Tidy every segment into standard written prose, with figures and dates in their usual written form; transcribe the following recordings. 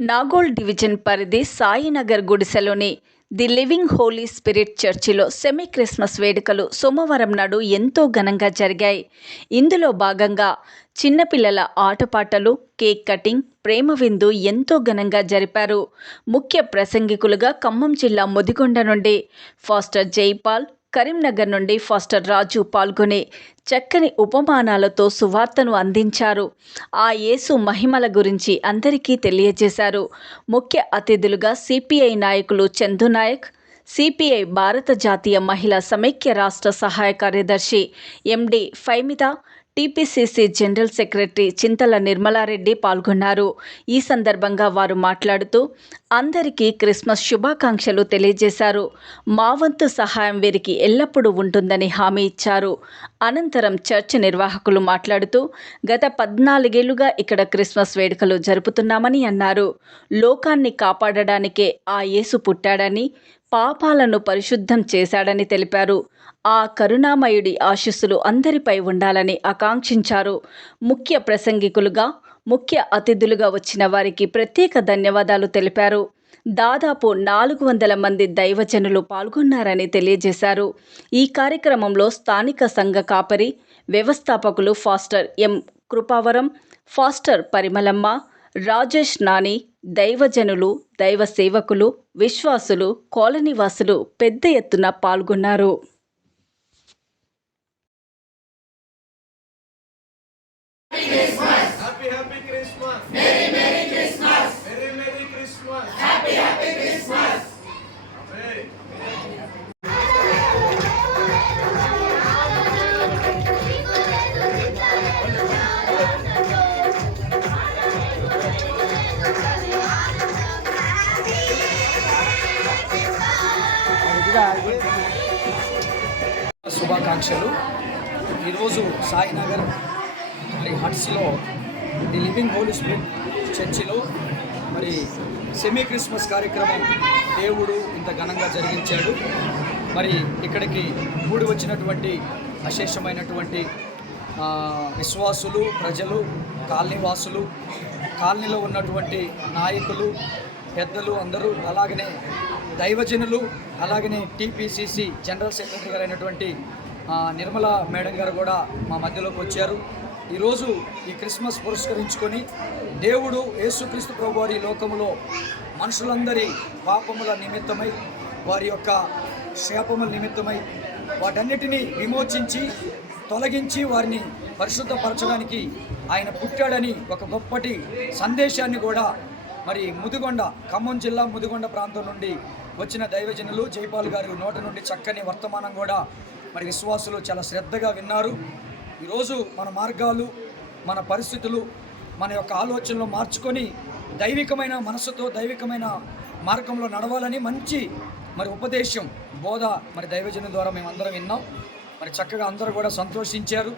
Nagole division పరిధి సాయినగర్ గుడిసెలోని the living holy spirit చర్చిలో సెమీ క్రిస్మస్ వేడుకలు సోమవారం నాడు ఎంతో ఘనంగా జరిగాయి. ఇందులో భాగంగా చిన్నపిల్లల ఆటపాటలు, కేక్ కటింగ్, ప్రేమ విందు ఎంతో ఘనంగా జరిపారు. ముఖ్య ప్రసంగికులుగా ఖమ్మం జిల్లా ముదిగొండ నుండి ఫాస్టర్ జైపాల్, కరీంనగర్ నుండి ఫాస్టర్ రాజు పాల్గొని చక్కని ఉపమానాలతో సువార్తను అందించారు. ఆ యేసు మహిమల గురించి అందరికీ తెలియజేశారు. ముఖ్య అతిథులుగా సిపిఐ నాయకులు చందు నాయక్, సిపిఐ భారత జాతీయ మహిళా సమైక్య రాష్ట్ర సహాయ కార్యదర్శి ఎండి ఫైమిదా, టీపీసీసీ జనరల్ సెక్రటరీ చింతల నిర్మలారెడ్డి పాల్గొన్నారు. ఈ సందర్భంగా వారు మాట్లాడుతూ అందరికీ క్రిస్మస్ శుభాకాంక్షలు తెలియజేశారు. మా వంతు సహాయం వీరికి ఎల్లప్పుడూ ఉంటుందని హామీ ఇచ్చారు. అనంతరం చర్చ్ నిర్వాహకులు మాట్లాడుతూ గత 14 ఏళ్లుగా ఇక్కడ క్రిస్మస్ వేడుకలు జరుపుతున్నామని అన్నారు. లోకాన్ని కాపాడడానికే ఆ యేసు పుట్టాడని, పాపాలను పరిశుద్ధం చేశాడని తెలిపారు. ఆ కరుణామయుడి ఆశీస్సులు అందరిపై ఉండాలని ఆకాంక్షించారు. ముఖ్య ప్రసంగికులుగా, ముఖ్య అతిథులుగా వచ్చిన వారికి ప్రత్యేక ధన్యవాదాలు తెలిపారు. దాదాపు 400 మంది దైవజనులు పాల్గొన్నారని తెలియజేశారు. ఈ కార్యక్రమంలో స్థానిక సంఘ కాపరి, వ్యవస్థాపకులు ఫాస్టర్ ఎం కృపావరం, ఫాస్టర్ పరిమళమ్మ, రాజేష్ నాని, దైవజనులు, దైవ సేవకులు, విశ్వాసులు, కాలనీవాసులు పెద్ద ఎత్తున పాల్గొన్నారు. Happy Christmas. Merry Christmas. Merry Christmas. Happy Christmas. Amen. శుభాకాంక్షలు. ఈరోజు సాయినగర్ మరి హట్స్లో ది లివింగ్ హోలీ స్పిరిట్ చర్చిలో మరి సెమీ క్రిస్మస్ కార్యక్రమం దేవుడు ఇంత ఘనంగా జరిగించాడు. మరి ఇక్కడికి కూడి వచ్చినటువంటి అశేషమైనటువంటి విశ్వాసులు, ప్రజలు, కాలనీవాసులు, కాలనీలో ఉన్నటువంటి నాయకులు, పెద్దలు అందరూ, అలాగనే దైవజనులు, అలాగనే టీపీసీసీ జనరల్ సెక్రటరీ గారు అయినటువంటి నిర్మలా మేడం గారు కూడా మా మధ్యలోకి వచ్చారు. ఈరోజు ఈ క్రిస్మస్ పురస్కరించుకొని దేవుడు యేసుక్రీస్తు ప్రభు వారి లోకములో మనుషులందరి పాపముల నిమిత్తమై, వారి యొక్క శాపముల నిమిత్తమై వాటన్నిటినీ విమోచించి తొలగించి వారిని పరిశుద్ధపరచడానికి ఆయన పుట్టాడని ఒక గొప్పటి సందేశాన్ని కూడా మరి ముదిగొండ, ఖమ్మం జిల్లా ముదిగొండ ప్రాంతం నుండి వచ్చిన దైవజనులు జైపాల్ గారి నోట నుండి చక్కని వర్తమానం కూడా మరి విశ్వాసులు చాలా శ్రద్ధగా విన్నారు. ఈరోజు మన మార్గాలు, మన పరిస్థితులు, మన యొక్క ఆలోచనలు మార్చుకొని దైవికమైన మనసుతో దైవికమైన మార్గంలో నడవాలని మంచి మరి ఉపదేశం, బోధ మరి దైవజనుల ద్వారా మేము అందరం విన్నాం. మరి చక్కగా అందరూ కూడా సంతోషించారు.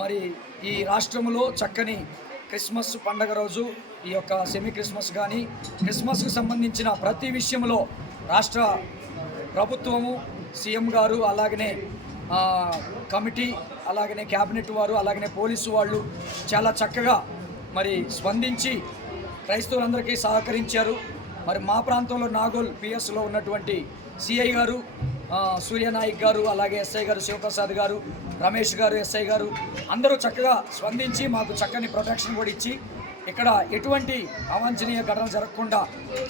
మరి ఈ రాష్ట్రంలో చక్కని క్రిస్మస్ పండగ రోజు ఈ యొక్క సెమీ క్రిస్మస్ కానీ క్రిస్మస్కు సంబంధించిన ప్రతి విషయంలో రాష్ట్ర ప్రభుత్వము, సీఎం గారు, అలాగనే కమిటీ, అలాగనే క్యాబినెట్ వారు, అలాగనే పోలీసు వాళ్ళు చాలా చక్కగా మరి స్పందించి క్రైస్తవులందరికీ సహకరించారు. మరి మా ప్రాంతంలో నాగోల్ పిఎస్లో ఉన్నటువంటి సిఐ గారు, సూర్యనాయక్ గారు, అలాగే ఎస్ఐ గారు శివప్రసాద్ గారు, రమేష్ గారు, ఎస్ఐ గారు అందరూ చక్కగా స్పందించి మాకు చక్కని ప్రొటెక్షన్ కూడా ఇచ్చి ఇక్కడ ఎటువంటి అవాంఛనీయ ఘటనలు జరగకుండా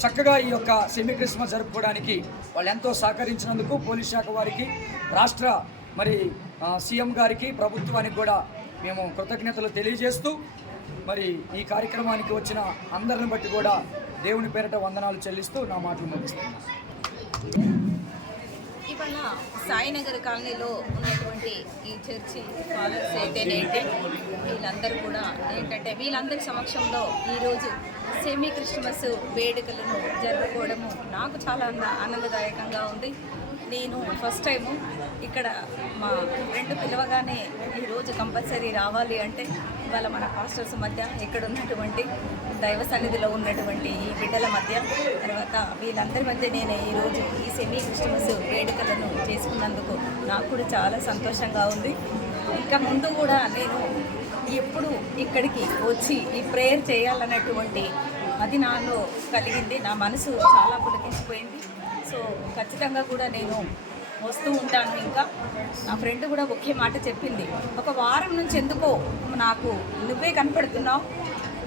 చక్కగా ఈ యొక్క సెమీ క్రిస్మస్ జరుపుకోవడానికి వాళ్ళు ఎంతో సహకరించినందుకు పోలీస్ శాఖ వారికి, రాష్ట్ర మరి సీఎం గారికి, ప్రభుత్వానికి కూడా మేము కృతజ్ఞతలు తెలియజేస్తూ మరి ఈ కార్యక్రమానికి వచ్చిన అందరిని బట్టి కూడా దేవుని పేరిట వందనాలు చెల్లిస్తూ నా మాటలు ముగిస్తున్నాను. ఇవాళ సాయినగర్ కాలనీలో ఉన్నటువంటి ఈ చర్చి ఫాదర్స్ అయితేనేంటి వీళ్ళందరూ కూడా ఏంటంటే వీళ్ళందరి సమక్షంలో ఈరోజు సెమీ క్రిస్మస్ వేడుకలను జరుపుకోవడము నాకు చాలా ఆనందదాయకంగా ఉంది. నేను ఫస్ట్ టైము ఇక్కడ మా ఫ్రెండ్ పిలవగానే ఈరోజు కంపల్సరీ రావాలి అంటే ఇవాళ మన పాస్టర్స్ మధ్య ఇక్కడ ఉన్నటువంటి దైవ సన్నిధిలో ఉన్నటువంటి ఈ బిడ్డల మధ్య, తర్వాత వీళ్ళందరి మధ్య నేను ఈరోజు ఈ సెమీ క్రిస్మస్ వేడుకలను చేసుకున్నందుకు నాకు కూడా చాలా సంతోషంగా ఉంది. ఇంకా ముందు కూడా నేను ఎప్పుడు ఇక్కడికి వచ్చి ఈ ప్రేయర్ చేయాలన్నటువంటి అది నాలో కలిగింది. నా మనసు చాలా పులకించిపోయింది. సో ఖచ్చితంగా కూడా నేను వస్తూ ఉంటాను. ఇంకా నా ఫ్రెండ్ కూడా ఒకే మాట చెప్పింది, ఒక వారం నుంచి ఎందుకో నాకు నువ్వే కనపడుతున్నావు,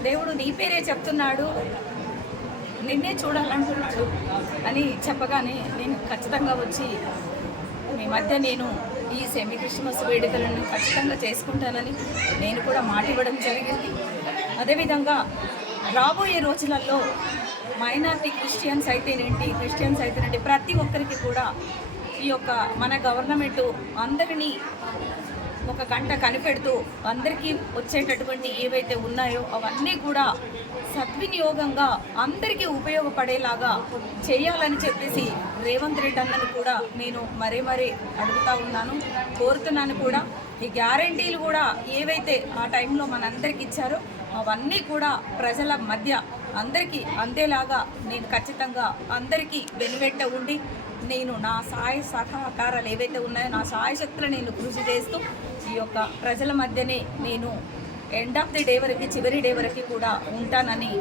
దేవుడు నీ పేరే చెప్తున్నాడు, నిన్నే చూడాలంటున్నాడు అని చెప్పగానే నేను ఖచ్చితంగా వచ్చి మీ మధ్య నేను ఈ సెమీ క్రిస్మస్ వేడుకలను ఖచ్చితంగా చేసుకుంటానని నేను కూడా మాట ఇవ్వడం జరిగింది. అదేవిధంగా రాబోయే రోజులలో మైనారిటీ క్రిస్టియన్స్ అయితేనేంటి ప్రతి ఒక్కరికి కూడా ఈ యొక్క మన గవర్నమెంట్ అందరినీ ఒక గంట కనిపెడుతూ అందరికీ వచ్చేటటువంటి ఏవైతే ఉన్నాయో అవన్నీ కూడా సద్వినియోగంగా అందరికీ ఉపయోగపడేలాగా చేయాలని చెప్పేసి రేవంత్ రెడ్డి అన్నని కూడా నేను మరీ అడుగుతూ ఉన్నాను, కోరుతున్నాను కూడా. ఈ గ్యారంటీలు కూడా ఏవైతే ఆ టైంలో మనందరికి ఇచ్చారో అవన్నీ కూడా ప్రజల మధ్య అందరికీ అందేలాగా నేను ఖచ్చితంగా అందరికీ వెనువెంట ఉండి నేను నా సహాయ సహకారాలు ఏవైతే ఉన్నాయో నా సహాయశక్తులు నేను కృషి చేస్తూ ఈ యొక్క ప్రజల మధ్యనే నేను ఎండ్ ఆఫ్ ది డే వరకు, చివరి డే వరకు కూడా ఉంటానని